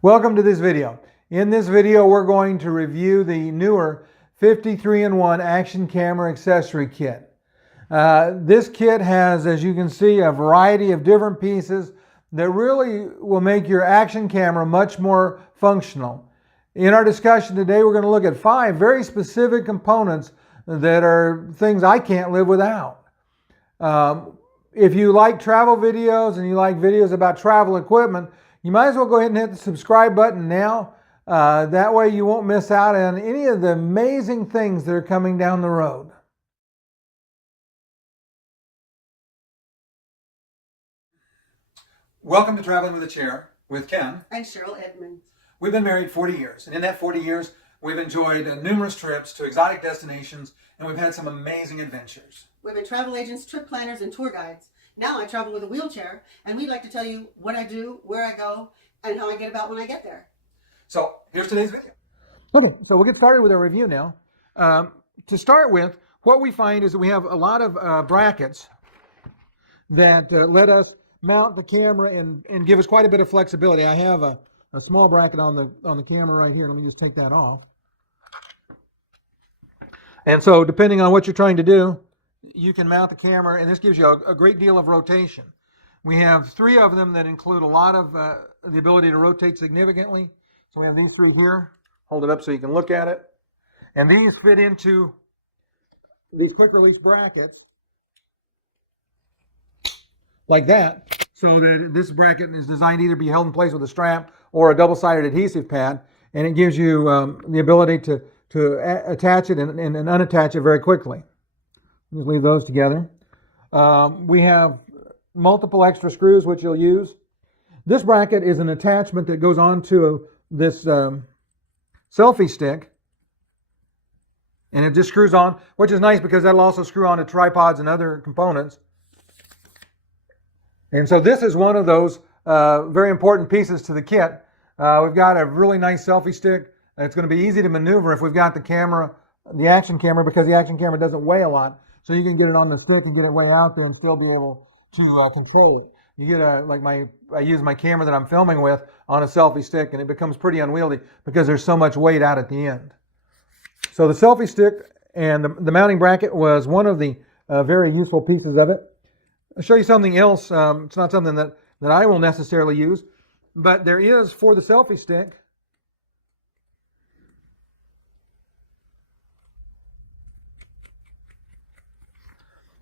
Welcome to this video. In this video, we're going to review the Neewer 53-in-1 action camera accessory kit. This kit has, as you can see, a variety of different pieces that really will make your action camera much more functional. In our discussion today, we're going to look at 5 very specific components that are things I can't live without. If you like travel videos and you like videos about travel equipment, you might as well go ahead and hit the subscribe button now. That way you won't miss out on any of the amazing things that are coming down the road. Welcome to Traveling with a Chair with Ken and Cheryl Edmonds. We've been married 40 years, and in that 40 years, we've enjoyed numerous trips to exotic destinations, and we've had some amazing adventures. We've been travel agents, trip planners, and tour guides. Now I travel with a wheelchair, and we'd like to tell you what I do, where I go, and how I get about when I get there. So here's today's video. Okay, so we'll get started with our review now. To start with, what we find is that we have a lot of brackets that let us mount the camera and give us quite a bit of flexibility. I have a small bracket on the camera right here. Let me just take that off. And so depending on what you're trying to do, you can mount the camera, and this gives you a great deal of rotation. We have 3 of them that include a lot of the ability to rotate significantly. So we have these through here. Hold it up so you can look at it. And these fit into these quick release brackets like that. So that this bracket is designed to either be held in place with a strap or a double-sided adhesive pad. And it gives you the ability to attach it and unattach it very quickly. Just leave those together. We have multiple extra screws which you'll use. This bracket is an attachment that goes onto this selfie stick, and it just screws on, which is nice because that'll also screw onto tripods and other components. And so this is one of those very important pieces to the kit. We've got a really nice selfie stick. It's going to be easy to maneuver if we've got the camera, the action camera, because the action camera doesn't weigh a lot. So you can get it on the stick and get it way out there and still be able to control it. You get I use my camera that I'm filming with on a selfie stick, and it becomes pretty unwieldy because there's so much weight out at the end. So the selfie stick and the mounting bracket was one of the very useful pieces of it. I'll show you something else. It's not something that I will necessarily use, but there is for the selfie stick.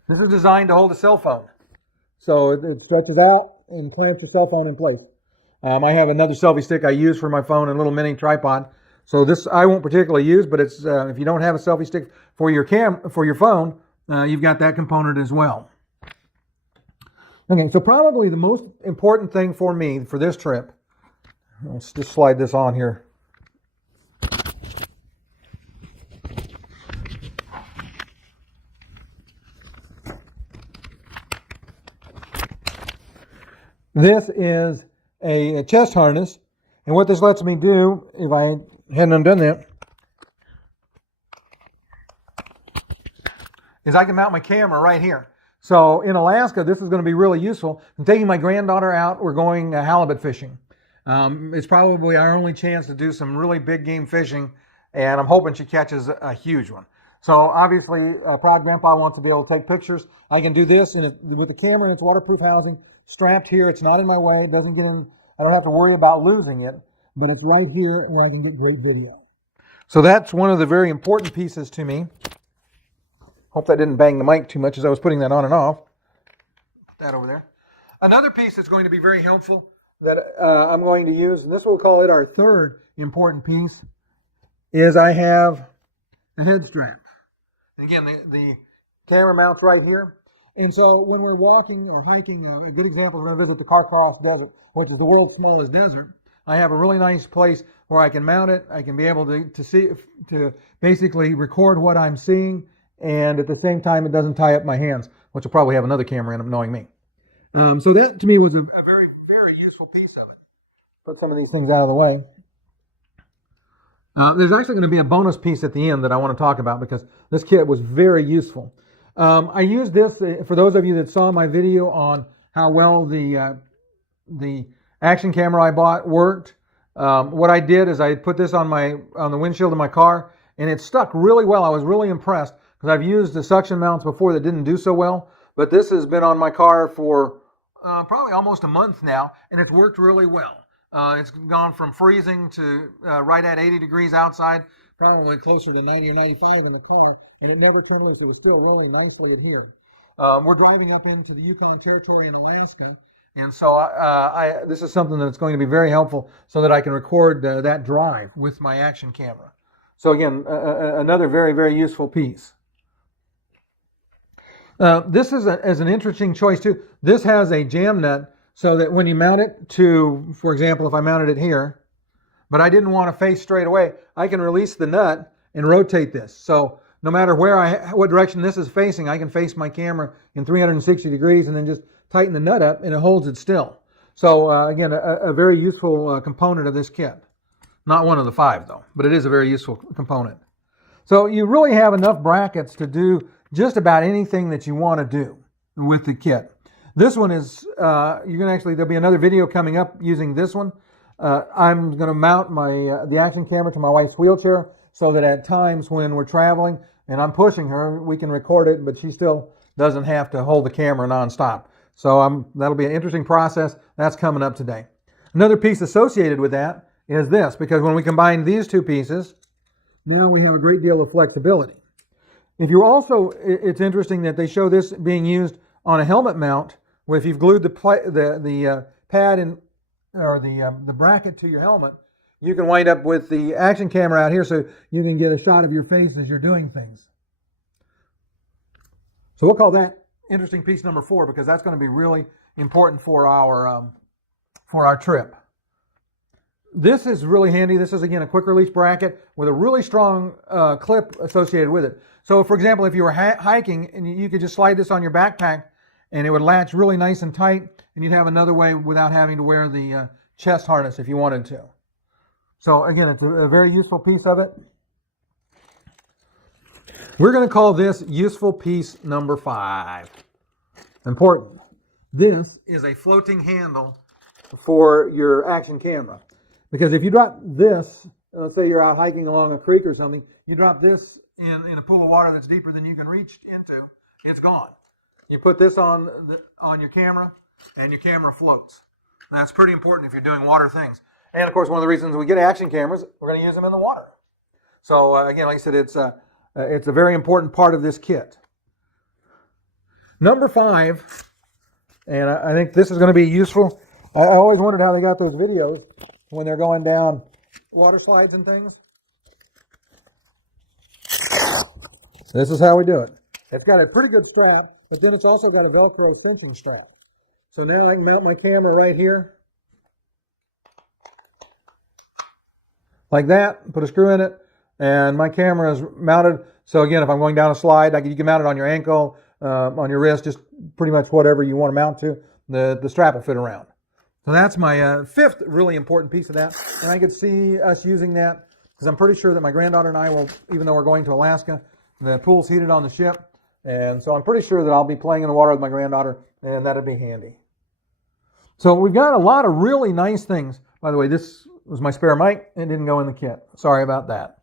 This is designed to hold a cell phone. So it stretches out and clamps your cell phone in place. I have another selfie stick I use for my phone and a little mini tripod. So this I won't particularly use, but it's if you don't have a selfie stick for your phone, you've got that component as well. Okay, so probably the most important thing for me for this trip, let's just slide this on here. This is a chest harness, and what this lets me do, if I hadn't undone that, is I can mount my camera right here. So in Alaska, this is going to be really useful. I'm taking my granddaughter out. We're going halibut fishing. It's probably our only chance to do some really big game fishing, and I'm hoping she catches a huge one. So obviously, Proud Grandpa wants to be able to take pictures. I can do this with the camera in its waterproof housing, strapped here. It's not in my way. It doesn't get in. I don't have to worry about losing it, but it's right here where I can get great video. So that's one of the very important pieces to me. Hope that didn't bang the mic too much as I was putting that on and off. Put that over there. Another piece that's going to be very helpful that I'm going to use, and this we'll call it our third important piece, is I have a head strap. And again, the camera mounts right here. And so when we're walking or hiking, a good example is we're going to visit the Carcross Desert, which is the world's smallest desert. I have a really nice place where I can mount it. I can be able to basically record what I'm seeing, and at the same time it doesn't tie up my hands, which will probably have another camera in them knowing me. So that to me was a very, very useful piece of it. Put some of these things out of the way. There's actually going to be a bonus piece at the end that I want to talk about because this kit was very useful. I used this, for those of you that saw my video on how well the action camera I bought worked. What I did is I put this on the windshield of my car, and it stuck really well. I was really impressed because I've used the suction mounts before that didn't do so well, but this has been on my car for probably almost a month now, and it's worked really well. It's gone from freezing to right at 80 degrees outside, probably closer to 90 or 95 in the corner, and it never tunnels. It was still really nicely adhered. We're driving up into the Yukon Territory in Alaska, and so this is something that's going to be very helpful so that I can record that drive with my action camera. So again, another very, very useful piece. This is an interesting choice too. This has a jam nut so that when you mount it to, for example, if I mounted it here, but I didn't want to face straight away, I can release the nut and rotate this. So no matter what direction this is facing, I can face my camera in 360 degrees and then just tighten the nut up and it holds it still. So again, a very useful component of this kit. Not one of the 5 though, but it is a very useful component. So you really have enough brackets to do just about anything that you want to do with the kit. This one is, there'll be another video coming up using this one. I'm going to mount the action camera to my wife's wheelchair so that at times when we're traveling and I'm pushing her, we can record it, but she still doesn't have to hold the camera nonstop. So that'll be an interesting process. That's coming up today. Another piece associated with that is this, because when we combine these two pieces, now we have a great deal of flexibility. It's interesting that they show this being used on a helmet mount, where if you've glued the pad in, or the bracket to your helmet, you can wind up with the action camera out here so you can get a shot of your face as you're doing things. So we'll call that interesting piece number 4 because that's going to be really important for our trip. This is really handy. This is, again, a quick release bracket with a really strong clip associated with it. So, for example, if you were hiking and you could just slide this on your backpack and it would latch really nice and tight, and you'd have another way without having to wear the chest harness if you wanted to. So, again, it's a very useful piece of it. We're going to call this useful piece number 5. Important. This is a floating handle for your action camera. Because if you drop this, let's say you're out hiking along a creek or something, you drop this in a pool of water that's deeper than you can reach into, it's gone. You put this on your camera, and your camera floats. And that's pretty important if you're doing water things. And of course, one of the reasons we get action cameras, we're going to use them in the water. So again, like I said, it's a very important part of this kit. Number 5, and I think this is going to be useful. I always wondered how they got those videos when they're going down water slides and things. This is how we do it. It's got a pretty good strap, but then it's also got a Velcro extension strap. So now I can mount my camera right here. Like that, put a screw in it, and my camera is mounted. So again, if I'm going down a slide, you can mount it on your ankle, on your wrist, just pretty much whatever you want to mount to. The strap will fit around. So that's my 5th really important piece of that. And I could see us using that because I'm pretty sure that my granddaughter and I will, even though we're going to Alaska, the pool's heated on the ship. And so I'm pretty sure that I'll be playing in the water with my granddaughter, and that'd be handy. So we've got a lot of really nice things. By the way, this was my spare mic. It didn't go in the kit. Sorry about that.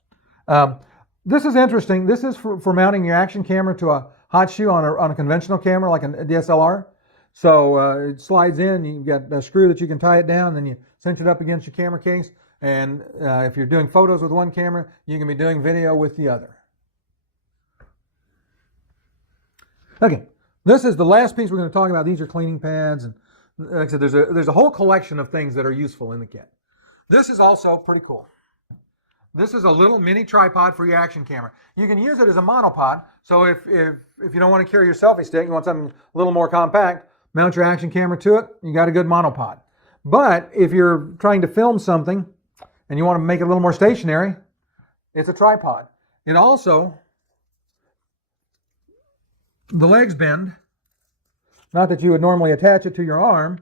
This is interesting. This is for mounting your action camera to a hot shoe on a conventional camera like a DSLR. So it slides in. You've got a screw that you can tie it down, then you cinch it up against your camera case. And if you're doing photos with one camera, you can be doing video with the other. Okay, this is the last piece we're going to talk about. These are cleaning pads, and like I said, there's a whole collection of things that are useful in the kit. This is also pretty cool. This is a little mini tripod for your action camera. You can use it as a monopod. So if you don't want to carry your selfie stick, you want something a little more compact, mount your action camera to it, you got a good monopod. But if you're trying to film something and you want to make it a little more stationary, it's a tripod. It also, the legs bend. Not that you would normally attach it to your arm,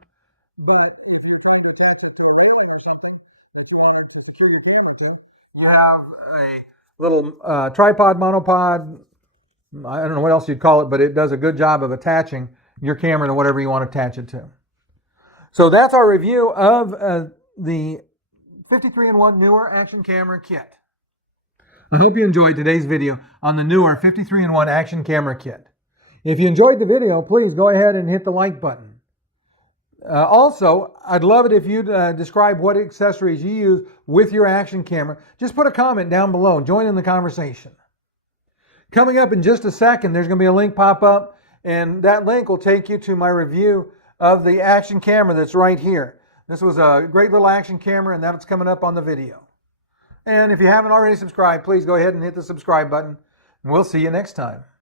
but if you're trying to attach it to a railing or something that you want to secure your camera to, you have a little tripod, monopod. I don't know what else you'd call it, but it does a good job of attaching your camera to whatever you want to attach it to. So that's our review of the 53-in-1 Neewer action camera kit. I hope you enjoyed today's video on the Neewer 53-in-1 action camera kit. If you enjoyed the video, please go ahead and hit the like button. Also, I'd love it if you'd describe what accessories you use with your action camera. Just put a comment down below. Join in the conversation. Coming up in just a second, there's going to be a link pop up, and that link will take you to my review of the action camera that's right here. This was a great little action camera, and that's coming up on the video. And if you haven't already subscribed, please go ahead and hit the subscribe button, and we'll see you next time.